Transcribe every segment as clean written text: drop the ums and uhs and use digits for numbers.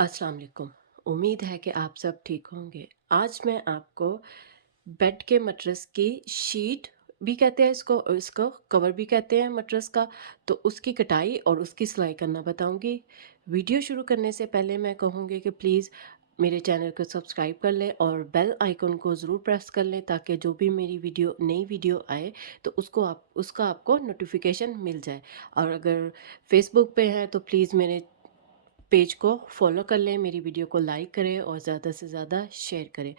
अस्सलाम वालेकुम। उम्मीद है कि आप सब ठीक होंगे। आज मैं आपको बेड के मैट्रेस की शीट भी कहते हैं इसको और इसको कवर भी कहते हैं मैट्रेस का, तो उसकी कटाई और उसकी सिलाई करना बताऊंगी। वीडियो शुरू करने से पहले मैं कहूँगी कि प्लीज़ मेरे चैनल को सब्सक्राइब कर लें और बेल आइकन को ज़रूर प्रेस कर लें ताकि जो भी मेरी नई वीडियो आए तो उसका आपको नोटिफिकेशन मिल जाए। और अगर फेसबुक पे हैं तो प्लीज़ मेरे पेज को फॉलो कर लें, मेरी वीडियो को लाइक करें और ज़्यादा से ज़्यादा शेयर करें।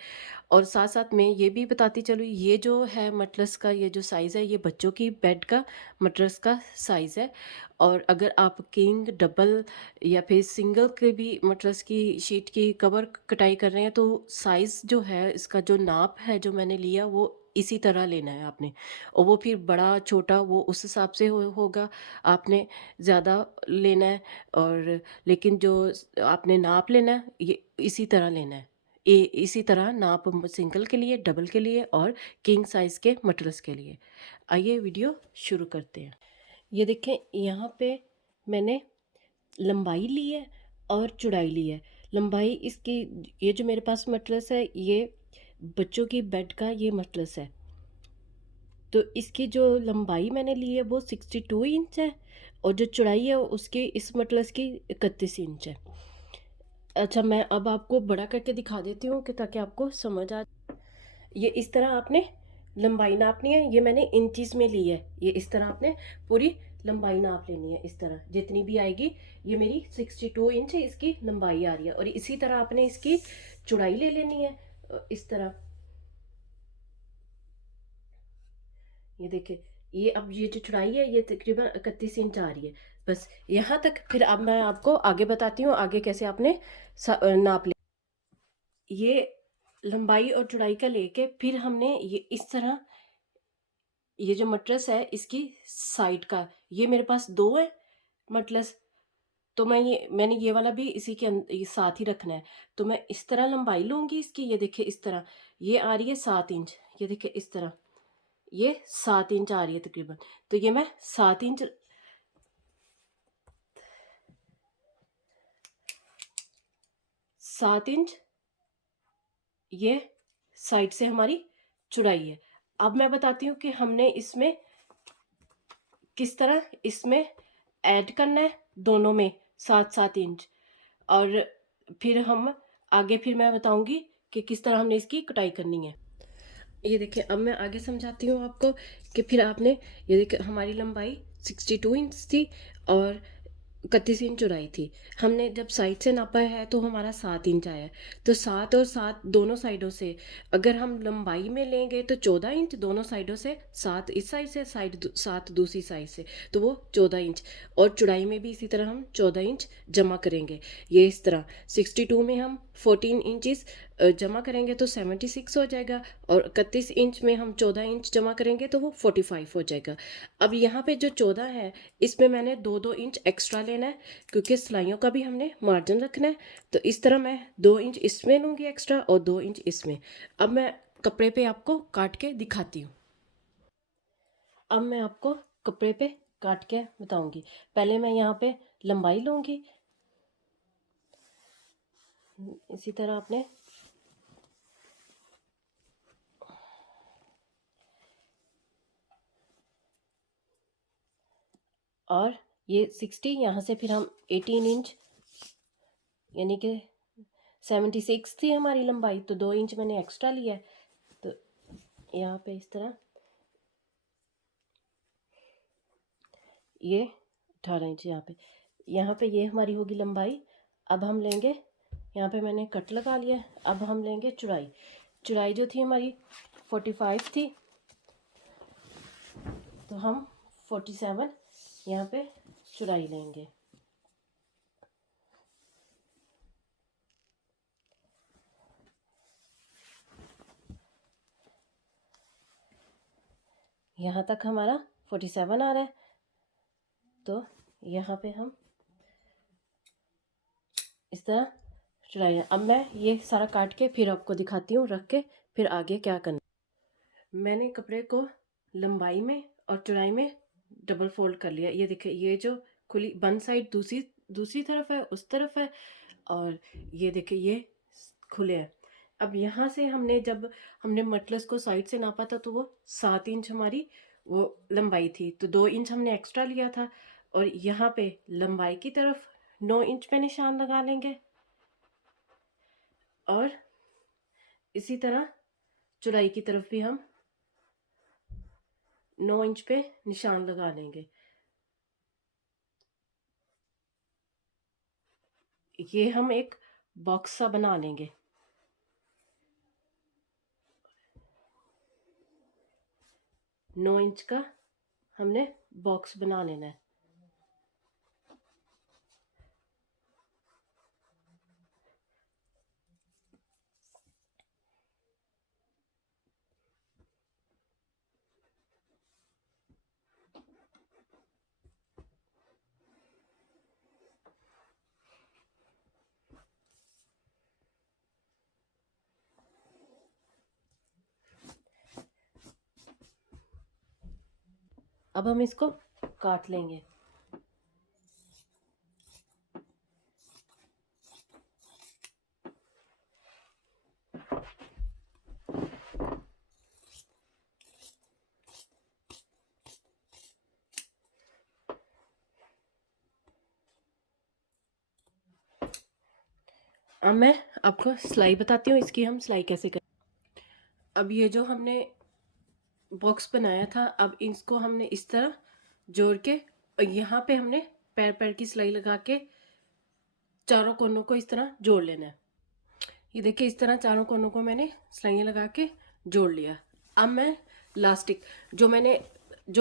और साथ साथ मैं ये भी बताती चलूँ, ये जो है मटरस का ये जो साइज़ है ये बच्चों की बेड का मटरस का साइज़ है। और अगर आप किंग डबल या फिर सिंगल के भी मटरस की शीट की कवर कटाई कर रहे हैं तो साइज़ जो है इसका जो नाप है जो मैंने लिया वो इसी तरह लेना है आपने। और वो फिर बड़ा छोटा वो उस हिसाब से होगा, आपने ज़्यादा लेना है। और लेकिन जो आपने नाप लेना है ये इसी तरह लेना है। इसी तरह नाप सिंगल के लिए, डबल के लिए और किंग साइज़ के मटरस के लिए। आइए वीडियो शुरू करते हैं। ये देखें, यहाँ पे मैंने लंबाई ली है और चौड़ाई ली है। लंबाई इसकी, ये जो मेरे पास मटरस है ये बच्चों की बेड का ये मटरस है। तो इसकी जो लंबाई मैंने ली है वो 62 इंच है और जो चौड़ाई है उसकी इस मटरस की 31 इंच है। अच्छा, मैं अब आपको बड़ा करके दिखा देती हूँ कि ताकि आपको समझ आ। ये इस तरह आपने लंबाई नापनी है, ये मैंने इंचज़ में ली है। ये इस तरह आपने पूरी लंबाई नाप लेनी है, इस तरह जितनी भी आएगी। ये मेरी 62 इंच है, इसकी लंबाई आ रही है। और इसी तरह आपने इसकी चौड़ाई ले लेनी है, इस तरह। ये देखिए, ये अब ये जो चौड़ाई है ये तकरीबन 31 इंच आ रही है। बस यहाँ तक। फिर अब मैं आपको आगे बताती हूँ आगे कैसे आपने नाप ले। ये लंबाई और चौड़ाई का लेके फिर हमने ये इस तरह, ये जो मटरस है इसकी साइड का, ये मेरे पास दो है मटरस। तो मैंने ये वाला भी इसी के ये साथ ही रखना है। तो मैं इस तरह लंबाई लूंगी इसकी। ये देखिए इस तरह ये आ रही है 7 इंच। ये देखिए इस तरह ये 7 इंच आ रही है तकरीबन। तो ये मैं 7 इंच, 7 इंच ये साइड से हमारी चौड़ाई है। अब मैं बताती हूँ कि हमने इसमें किस तरह इसमें ऐड करना है दोनों में 7-7 इंच। और फिर हम आगे फिर मैं बताऊंगी कि किस तरह हमने इसकी कटाई करनी है। ये देखिए, अब मैं आगे समझाती हूँ आपको कि फिर आपने, ये देखिए हमारी लंबाई 62 इंच थी और 31 इंच चौड़ाई थी। हमने जब साइड से नापा है तो हमारा 7 इंच आया है। तो 7 और 7 दोनों साइडों से अगर हम लंबाई में लेंगे तो 14 इंच दोनों साइडों से, 7 इस साइड से 7 दूसरी साइड से, तो वो 14 इंच। और चौड़ाई में भी इसी तरह हम 14 इंच जमा करेंगे। ये इस तरह 62 में हम 14 इंचज़ जमा करेंगे तो 76 हो जाएगा। और 31 इंच में हम 14 इंच जमा करेंगे तो वो 45 हो जाएगा। अब यहाँ पे जो 14 है इसमें मैंने 2-2 इंच एक्स्ट्रा लेना है क्योंकि सिलाइयों का भी हमने मार्जिन रखना है। तो इस तरह मैं 2 इंच इसमें लूँगी एक्स्ट्रा और 2 इंच इसमें। अब मैं कपड़े पे आपको काट के दिखाती हूँ। अब मैं आपको कपड़े पे काट के बताऊंगी। पहले मैं यहाँ पे लंबाई लूँगी। इसी तरह आपने, और ये 60, यहाँ से फिर हम 18 इंच, यानी कि 76 थी हमारी लंबाई, तो 2 इंच मैंने एक्स्ट्रा लिया है। तो यहाँ पे इस तरह ये 18 इंच यहाँ पे ये हमारी होगी लंबाई। अब हम लेंगे, यहाँ पे मैंने कट लगा लिया है। अब हम लेंगे चौड़ाई। चौड़ाई जो थी हमारी 45 थी, तो हम 47 यहाँ पे चौड़ाई लेंगे। यहाँ तक हमारा 47 आ रहा है। तो यहाँ पे हम इस तरह चौड़ाई। अब मैं ये सारा काट के फिर आपको दिखाती हूँ रख के फिर आगे क्या करना। मैंने कपड़े को लंबाई में और चौड़ाई में डबल फोल्ड कर लिया। ये देखिए, ये जो खुली बंद साइड दूसरी दूसरी तरफ है, उस तरफ है। और ये देखिए ये खुले हैं। अब यहाँ से हमने जब हमने मटलस को साइड से नापा था तो वो 7 इंच हमारी वो लंबाई थी, तो 2 इंच हमने एक्स्ट्रा लिया था और यहाँ पे लंबाई की तरफ 9 इंच पे निशान लगा लेंगे और इसी तरह चौड़ाई की तरफ भी हम 9 इंच पे निशान लगा लेंगे। ये हम एक बॉक्स सा बना लेंगे। नौ इंच का हमने बॉक्स बना लेना है। अब हम इसको काट लेंगे। अब मैं आपको सिलाई बताती हूँ, इसकी हम सिलाई कैसे करें। अब ये जो हमने बॉक्स बनाया था, अब इसको हमने इस तरह जोड़ के और यहाँ पे हमने पैर पैर की सिलाई लगा के चारों कोनों को इस तरह जोड़ लेना है। ये देखिए इस तरह चारों कोनों को मैंने सिलाइयाँ लगा के जोड़ लिया। अब मैं लास्टिक जो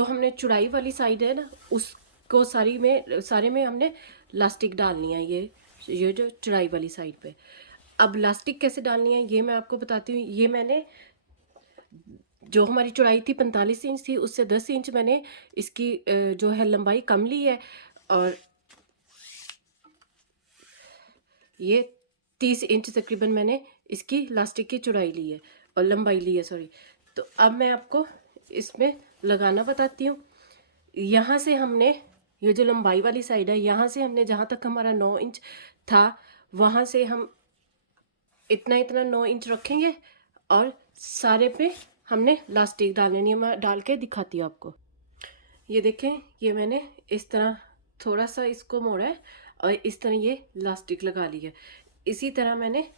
हमने चौड़ाई वाली साइड है ना, उसको सारे में हमने लास्टिक डालनी है। ये जो चौड़ाई वाली साइड पे अब लास्टिक कैसे डालनी है ये मैं आपको बताती हूँ। ये मैंने जो हमारी चौड़ाई थी 45 इंच थी, उससे 10 इंच मैंने इसकी जो है लंबाई कम ली है और ये 30 इंच तकरीबन मैंने इसकी लास्टिक की चौड़ाई ली है और लंबाई ली है, सॉरी। तो अब मैं आपको इसमें लगाना बताती हूँ। यहाँ से हमने ये जो लंबाई वाली साइड है, यहाँ से हमने जहाँ तक हमारा 9 इंच था वहाँ से हम इतना इतना 9 इंच रखेंगे और सारे पे हमने लास्टिक डालनी है। मैं डाल के दिखाती हूँ आपको। ये देखें, ये मैंने इस तरह थोड़ा सा इसको मोड़ा है और इस तरह ये लास्टिक लगा ली है। इसी तरह मैंने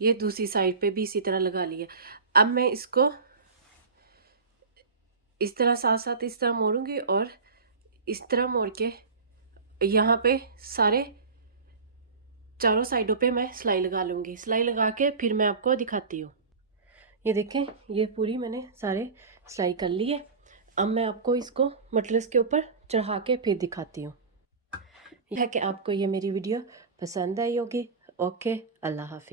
ये दूसरी साइड पे भी इसी तरह लगा ली है। अब मैं इसको इस तरह साथ साथ इस तरह मोड़ूंगी और इस तरह मोड़ के यहाँ पे सारे चारों साइडों पे मैं सिलाई लगा लूँगी। सिलाई लगा के फिर मैं आपको दिखाती हूँ। ये देखें, ये पूरी मैंने सारे सिलाई कर ली है। अब मैं आपको इसको मटलिस के ऊपर चढ़ा के फिर दिखाती हूँ। यह कि आपको ये मेरी वीडियो पसंद आई होगी। ओके, अल्लाह हाफिज़।